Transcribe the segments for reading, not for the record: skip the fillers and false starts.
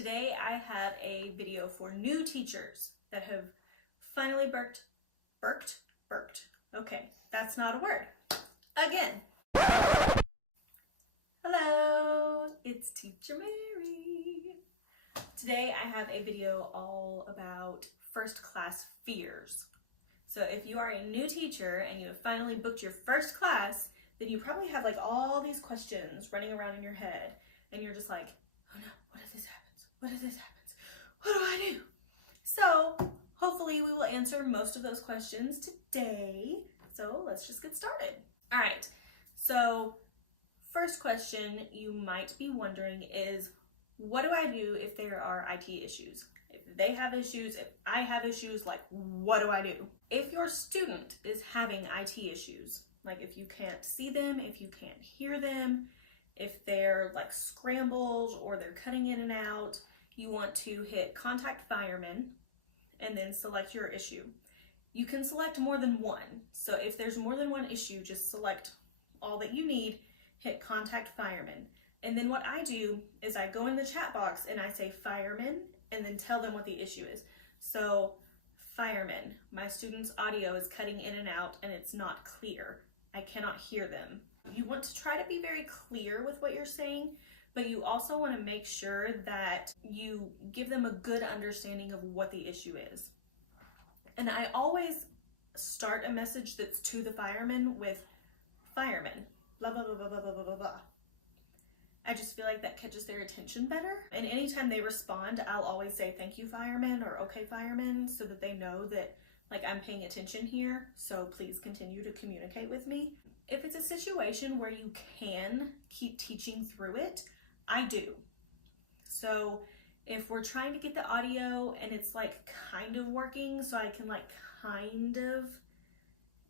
Today I have a video for new teachers that have finally burked. Okay, that's not a word. Again. Hello, it's Teacher Mary. Today I have a video all about first class fears. So if you are a new teacher and you have finally booked your first class, then you probably have like all these questions running around in your head and you're just like, oh no, what if this happens? What if this happens? What do I do? So hopefully we will answer most of those questions today. So let's just get started. All right, so first question you might be wondering is, what do I do if there are IT issues? If they have issues, if I have issues, like what do I do? If your student is having IT issues, like if you can't see them, if you can't hear them, if they're like scrambled or they're cutting in and out, you want to hit Contact Firemen and then select your issue. You can select more than one. So if there's more than one issue, just select all that you need, hit Contact Firemen. And then what I do is I go in the chat box and I say firemen and then tell them what the issue is. So firemen, my student's audio is cutting in and out and it's not clear. I cannot hear them. You want to try to be very clear with what you're saying, but you also want to make sure that you give them a good understanding of what the issue is. And I always start a message that's to the firemen with firemen, blah, blah, blah, blah, blah, blah, blah, blah. I just feel like that catches their attention better. And anytime they respond, I'll always say, thank you, firemen, or okay, firemen, so that they know that like I'm paying attention here. So please continue to communicate with me. If it's a situation where you can keep teaching through it, I do. So if we're trying to get the audio and it's like kind of working, so I can like kind of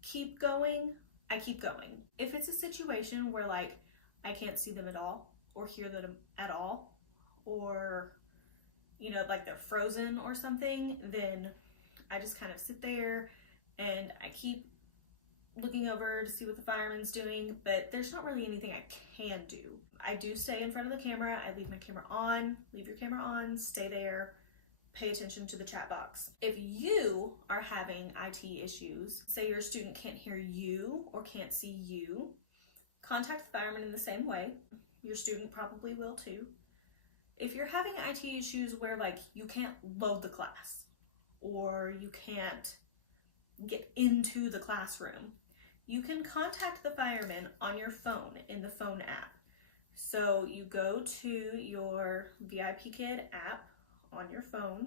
keep going, I keep going. If it's a situation where like I can't see them at all or hear them at all, or you know, like they're frozen or something, then I just kind of sit there and I keep looking over to see what the fireman's doing, but there's not really anything I can do. I do stay in front of the camera. I leave my camera on, leave your camera on, stay there, pay attention to the chat box. If you are having IT issues, say your student can't hear you or can't see you, contact the fireman in the same way. Your student probably will too. If you're having IT issues where like you can't load the class or you can't get into the classroom, you can contact the fireman on your phone in the phone app. So you go to your VIPKid app on your phone,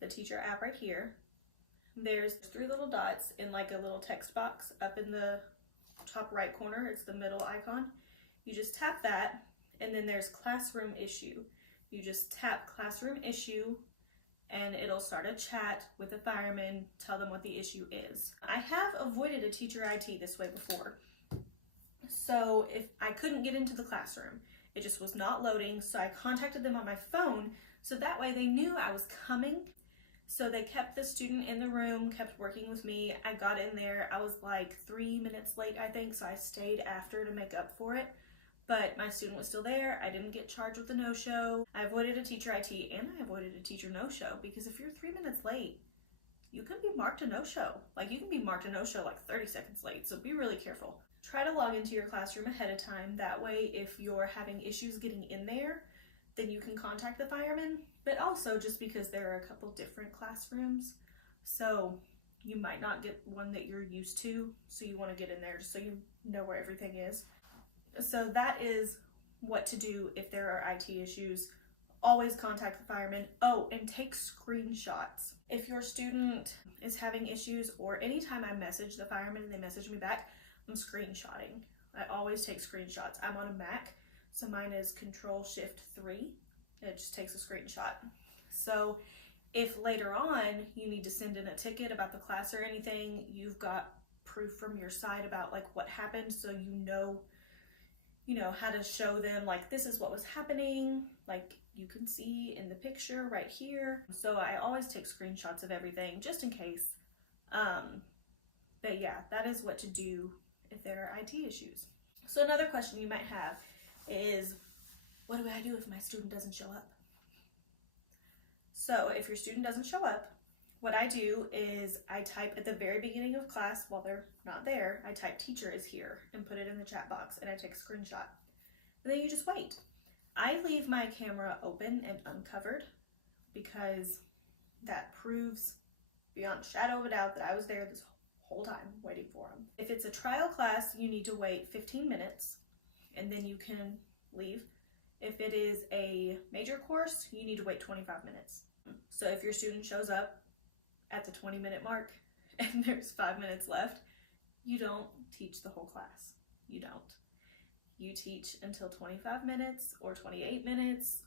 the teacher app right here. There's 3 little dots in like a little text box up in the top right corner. It's the middle icon. You just tap that, and then there's classroom issue. You just tap classroom issue and it'll start a chat with the fireman, tell them what the issue is. I have avoided a teacher IT this way before. So if I couldn't get into the classroom, it just was not loading, so I contacted them on my phone, so that way they knew I was coming. So they kept the student in the room, kept working with me. I got in there, I was like 3 minutes late, I think, so I stayed after to make up for it. But my student was still there. I didn't get charged with a no-show. I avoided a teacher IT and I avoided a teacher no-show, because if you're 3 minutes late, you can be marked a no-show. Like you can be marked a no-show like 30 seconds late, so be really careful. Try to log into your classroom ahead of time. That way, if you're having issues getting in there, then you can contact the firemen. But also just because there are a couple different classrooms, so you might not get one that you're used to, so you want to get in there just so you know where everything is. So that is what to do if there are IT issues. Always contact the fireman. Oh, and take screenshots. If your student is having issues, or anytime I message the fireman and they message me back, I'm screenshotting. I always take screenshots. I'm on a Mac, so mine is Control-Shift-3. It just takes a screenshot. So if later on you need to send in a ticket about the class or anything, you've got proof from your side about like what happened, so you know how to show them like this is what was happening, like you can see in the picture right here. So I always take screenshots of everything just in case. But yeah, that is what to do if there are IT issues. So another question you might have is, what do I do if my student doesn't show up? So if your student doesn't show up, what I do is I type at the very beginning of class while they're not there, I type teacher is here and put it in the chat box and I take a screenshot. And then you just wait. I leave my camera open and uncovered because that proves beyond a shadow of a doubt that I was there this whole time waiting for them. If it's a trial class, you need to wait 15 minutes and then you can leave. If it is a major course, you need to wait 25 minutes. So if your student shows up at the 20-minute mark and there's 5 minutes left, you don't teach the whole class. You don't. You teach until 25 minutes or 28 minutes,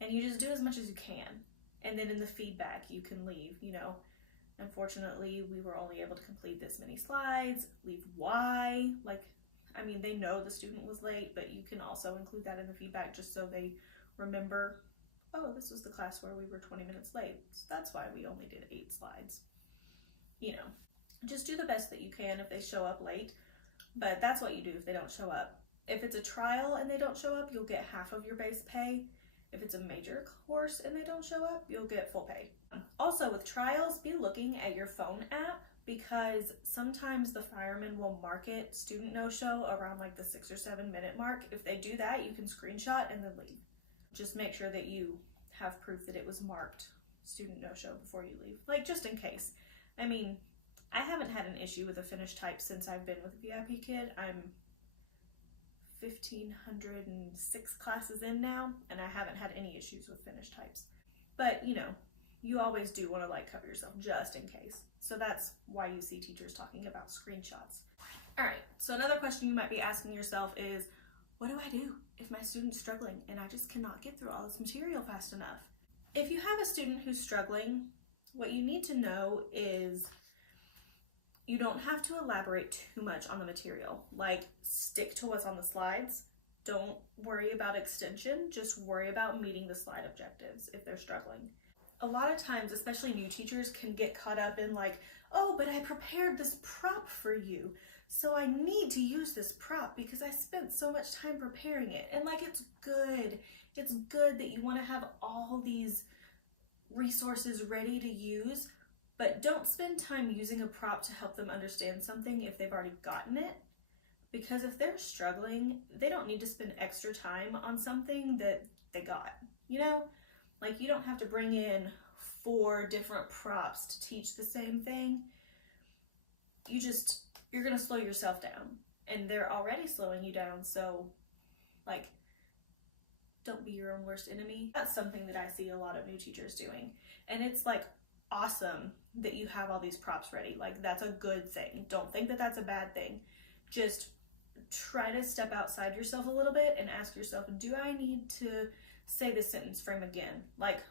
and you just do as much as you can. And then in the feedback, you can leave, you know, unfortunately, we were only able to complete this many slides, leave why, like, I mean, they know the student was late, but you can also include that in the feedback just so they remember, oh, this was the class where we were 20 minutes late, so that's why we only did 8 slides. You know, just do the best that you can if they show up late. But that's what you do if they don't show up. If it's a trial and they don't show up, you'll get half of your base pay. If it's a major course and they don't show up, you'll get full pay. Also with trials, be looking at your phone app because sometimes the firemen will mark it student no-show around like the 6 or 7 minute mark. If they do that, you can screenshot and then leave. Just make sure that you have proof that it was marked student no-show before you leave, like just in case. I mean, I haven't had an issue with a finished type since I've been with VIPKid. I'm 1,506 classes in now, and I haven't had any issues with finished types. But, you know, you always do want to like cover yourself just in case. So that's why you see teachers talking about screenshots. All right, so another question you might be asking yourself is, what do I do if my student's struggling and I just cannot get through all this material fast enough? If you have a student who's struggling, what you need to know is you don't have to elaborate too much on the material. Like, stick to what's on the slides. Don't worry about extension, just worry about meeting the slide objectives if they're struggling. A lot of times, especially new teachers, can get caught up in like, oh, but I prepared this prop for you, so I need to use this prop because I spent so much time preparing it. And like, it's good. It's good that you want to have all these resources ready to use, but don't spend time using a prop to help them understand something if they've already gotten it. Because if they're struggling, they don't need to spend extra time on something that they got, you know? Like, you don't have to bring in 4 different props to teach the same thing. You're gonna slow yourself down, and they're already slowing you down, so like, don't be your own worst enemy. That's something that I see a lot of new teachers doing, and it's like awesome that you have all these props ready. Like, that's a good thing. Don't think that that's a bad thing. Just try to step outside yourself a little bit and ask yourself, do I need to say this sentence frame again? Like,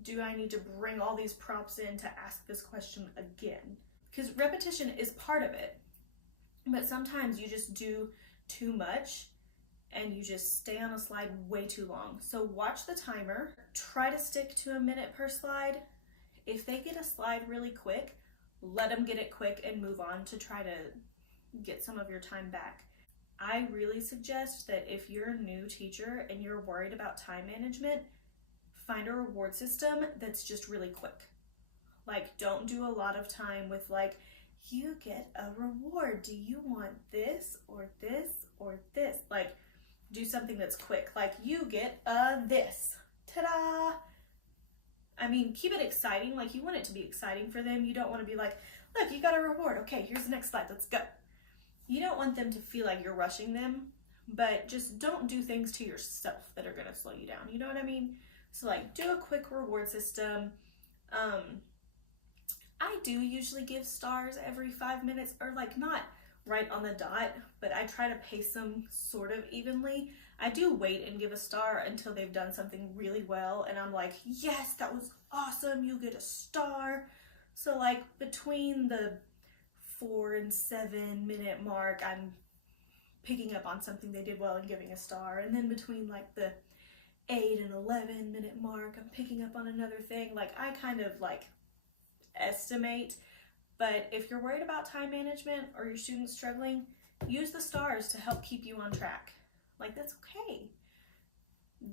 do I need to bring all these props in to ask this question again? Because repetition is part of it, but sometimes you just do too much and you just stay on a slide way too long. So watch the timer, try to stick to a minute per slide. If they get a slide really quick, let them get it quick and move on to try to get some of your time back. I really suggest that if you're a new teacher and you're worried about time management, find a reward system that's just really quick. Like, don't do a lot of time with like, you get a reward. Do you want this or this or this? Like, do something that's quick. Like, you get this. Ta-da! I mean, keep it exciting. Like, you want it to be exciting for them. You don't want to be like, look, you got a reward. Okay, here's the next slide. Let's go. You don't want them to feel like you're rushing them, but just don't do things to yourself that are going to slow you down. You know what I mean? So like, do a quick reward system. I do usually give stars every 5 minutes, or like not right on the dot, but I try to pace them sort of evenly. I do wait and give a star until they've done something really well, and I'm like, yes, that was awesome, you get a star. So like, between the 4 and 7 minute mark, I'm picking up on something they did well and giving a star, and then between like the 8 and 11 minute mark, I'm picking up on another thing. Like, I kind of like estimate. But if you're worried about time management or your students struggling, use the stars to help keep you on track. Like, that's okay.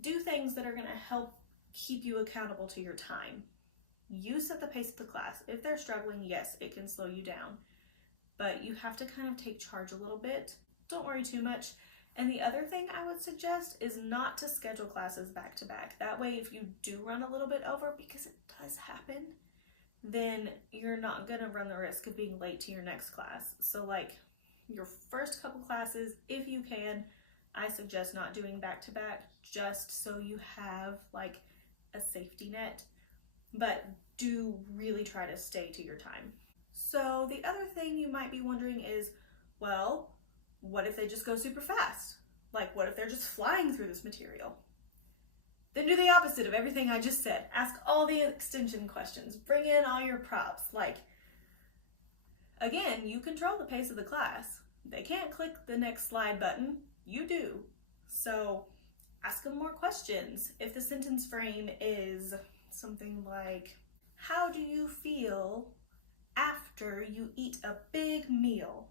Do things that are going to help keep you accountable to your time. You set the pace of the class. If they're struggling, yes, it can slow you down, but you have to kind of take charge a little bit. Don't worry too much. And the other thing I would suggest is not to schedule classes back to back. That way, if you do run a little bit over, because it does happen, then you're not gonna run the risk of being late to your next class. So like your first couple classes, if you can, I suggest not doing back to back, just so you have like a safety net, but do really try to stay to your time. So the other thing you might be wondering is, well, what if they just go super fast? Like, what if they're just flying through this material? Then do the opposite of everything I just said. Ask all the extension questions. Bring in all your props. Like, again, you control the pace of the class. They can't click the next slide button. You do. So ask them more questions. If the sentence frame is something like, how do you feel after you eat a big meal?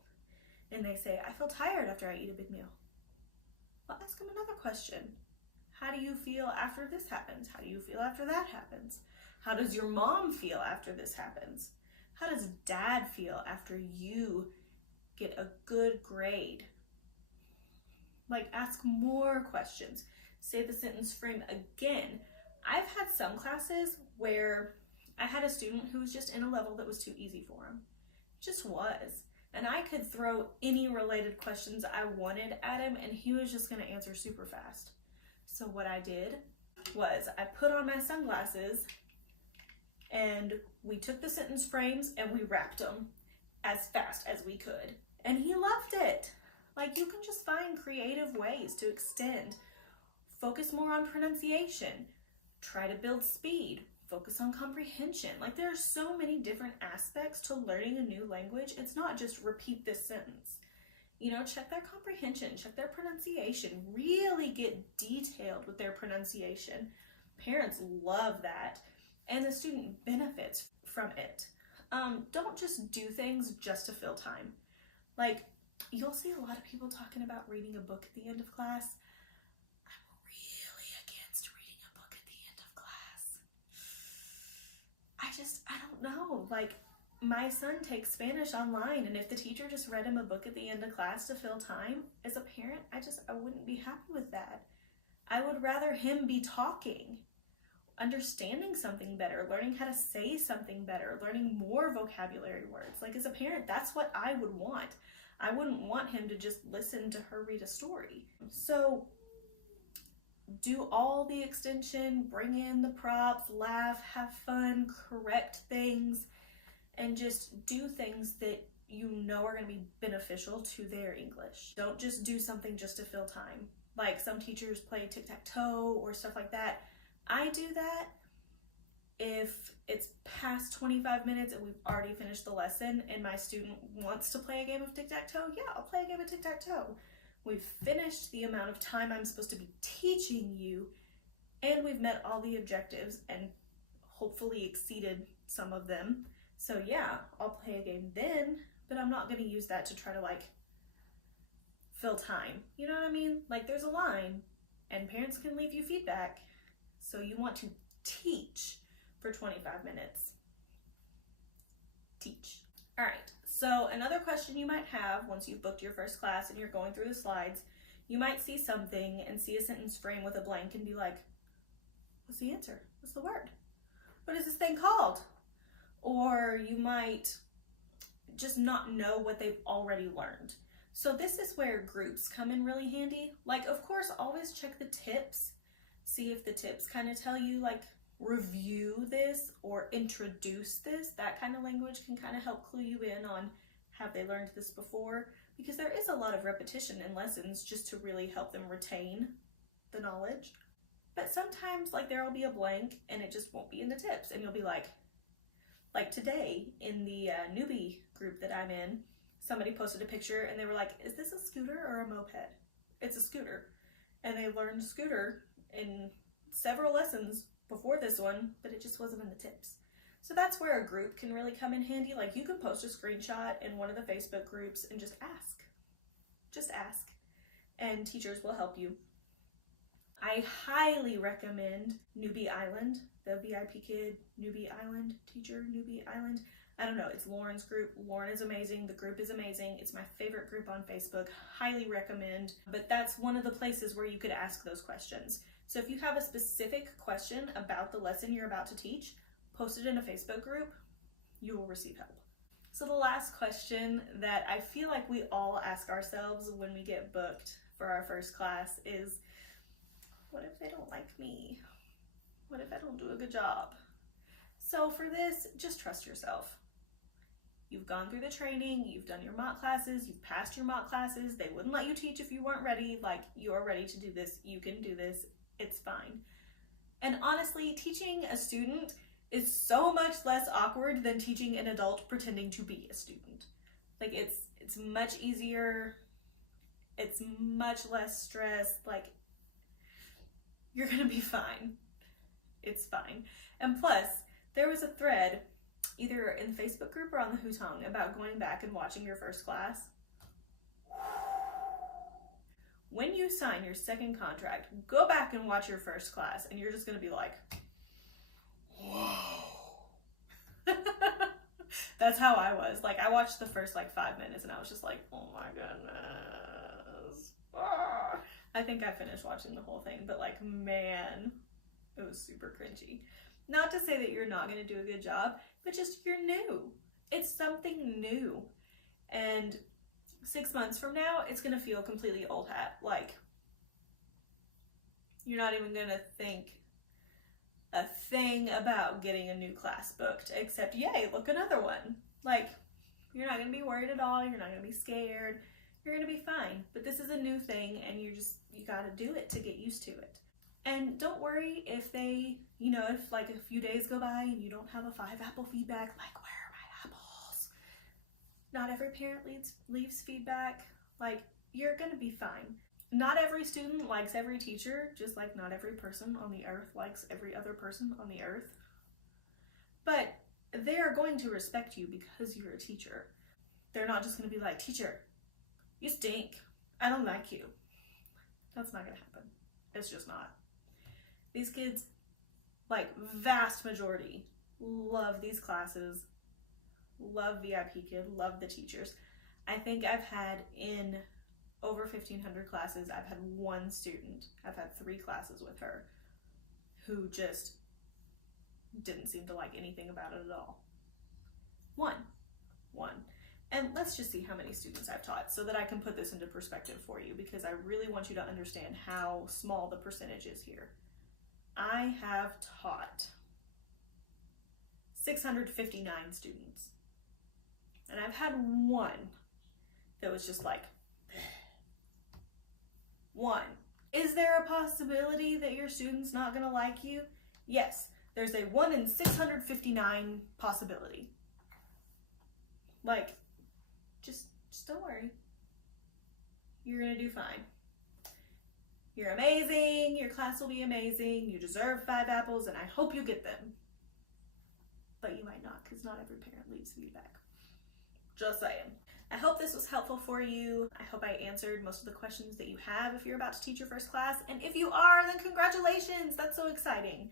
And they say, I feel tired after I eat a big meal. Well, ask them another question. How do you feel after this happens? How do you feel after that happens? How does your mom feel after this happens? How does dad feel after you get a good grade? Like, ask more questions. Say the sentence frame again. I've had some classes where I had a student who was just in a level that was too easy for him. It just was. And I could throw any related questions I wanted at him and he was just gonna answer super fast. So what I did was I put on my sunglasses and we took the sentence frames and we wrapped them as fast as we could. And he loved it. Like, you can just find creative ways to extend. Focus more on pronunciation. Try to build speed. Focus on comprehension. Like, there are so many different aspects to learning a new language. It's not just repeat this sentence. You know, check their comprehension, check their pronunciation, really get detailed with their pronunciation. Parents love that, and the student benefits from it. Don't just do things just to fill time. Like, you'll see a lot of people talking about reading a book at the end of class. I'm really against reading a book at the end of class. I don't know. Like, my son takes Spanish online, and if the teacher just read him a book at the end of class to fill time, as a parent, I wouldn't be happy with that. I would rather him be talking, understanding something better, learning how to say something better, learning more vocabulary words. Like, as a parent, that's what I would want. I wouldn't want him to just listen to her read a story. So do all the extension, bring in the props, laugh, have fun, correct things, and just do things that you know are going to be beneficial to their English. Don't just do something just to fill time. Like, some teachers play tic-tac-toe or stuff like that. I do that if it's past 25 minutes and we've already finished the lesson and my student wants to play a game of tic-tac-toe. Yeah, I'll play a game of tic-tac-toe. We've finished the amount of time I'm supposed to be teaching you, and we've met all the objectives and hopefully exceeded some of them. So yeah, I'll play a game then, but I'm not going to use that to try to like fill time. You know what I mean? Like, there's a line and parents can leave you feedback. So you want to teach for 25 minutes. Teach. All right. So another question you might have once you've booked your first class and you're going through the slides, you might see something and see a sentence frame with a blank and be like, what's the answer? What's the word? What is this thing called? Or you might just not know what they've already learned. So this is where groups come in really handy. Like, of course, always check the tips. See if the tips kind of tell you, like, review this or introduce this. That kind of language can kind of help clue you in on, have they learned this before? Because there is a lot of repetition in lessons just to really help them retain the knowledge. But sometimes, like, there will be a blank and it just won't be in the tips, and you'll be like today in the newbie group that I'm in, somebody posted a picture and they were like, is this a scooter or a moped? It's a scooter. And they learned scooter in several lessons before this one, but it just wasn't in the tips. So that's where a group can really come in handy. Like, you can post a screenshot in one of the Facebook groups and just ask. Just ask. and teachers will help you. I highly recommend Newbie Island, the VIPKid Newbie Island, teacher Newbie Island. I don't know, it's Lauren's group. Lauren is amazing, the group is amazing. It's my favorite group on Facebook, highly recommend. But that's one of the places where you could ask those questions. So if you have a specific question about the lesson you're about to teach, post it in a Facebook group, you will receive help. So the last question that I feel like we all ask ourselves when we get booked for our first class is, what if they don't like me? What if I don't do a good job? So for this, just trust yourself. You've gone through the training, you've done your mock classes, you've passed your mock classes. They wouldn't let you teach if you weren't ready. Like, you're ready to do this, you can do this, it's fine. And honestly, teaching a student is so much less awkward than teaching an adult pretending to be a student. Like, it's much easier, it's much less stress, like, you're gonna be fine. It's fine. And plus, there was a thread, either in the Facebook group or on the Hutong, about going back and watching your first class. When you sign your second contract, go back and watch your first class, and you're just gonna be like, whoa. That's how I was. Like, I watched the first 5 minutes and I was just like, oh my goodness. Ah. I think I finished watching the whole thing, but man, it was super cringy. Not to say that you're not going to do a good job, but just you're new. It's something new. And 6 months from now, it's going to feel completely old hat. Like, you're not even going to think a thing about getting a new class booked, except, yay, look, another one. Like, you're not going to be worried at all. You're not going to be scared. You're going to be fine. But this is a new thing, and you got to do it to get used to it. And don't worry if they, if a few days go by and you don't have a 5-apple feedback, like, where are my apples? Not every parent leaves feedback. You're going to be fine. Not every student likes every teacher, just like not every person on the earth likes every other person on the earth. But they are going to respect you because you're a teacher. They're not just going to be like, teacher, you stink. I don't like you. That's not going to happen. It's just not. These kids, vast majority, love these classes, love VIPKid, love the teachers. I think I've had in over 1,500 classes, I've had one student, I've had 3 classes with her, who just didn't seem to like anything about it at all. One. And let's just see how many students I've taught so that I can put this into perspective for you, because I really want you to understand how small the percentage is here. I have taught 659 students, and I've had one that was just one. Is there a possibility that your student's not gonna like you? Yes, there's a 1 in 659 possibility. Just don't worry. You're gonna do fine. You're amazing, your class will be amazing, you deserve 5 apples, and I hope you get them. But you might not, because not every parent leaves feedback. Just saying. I hope this was helpful for you. I hope I answered most of the questions that you have if you're about to teach your first class. And if you are, then congratulations, that's so exciting.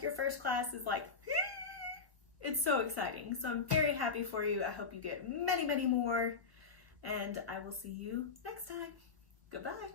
Your first class is it's so exciting. So I'm very happy for you. I hope you get many, many more. And I will see you next time. Goodbye.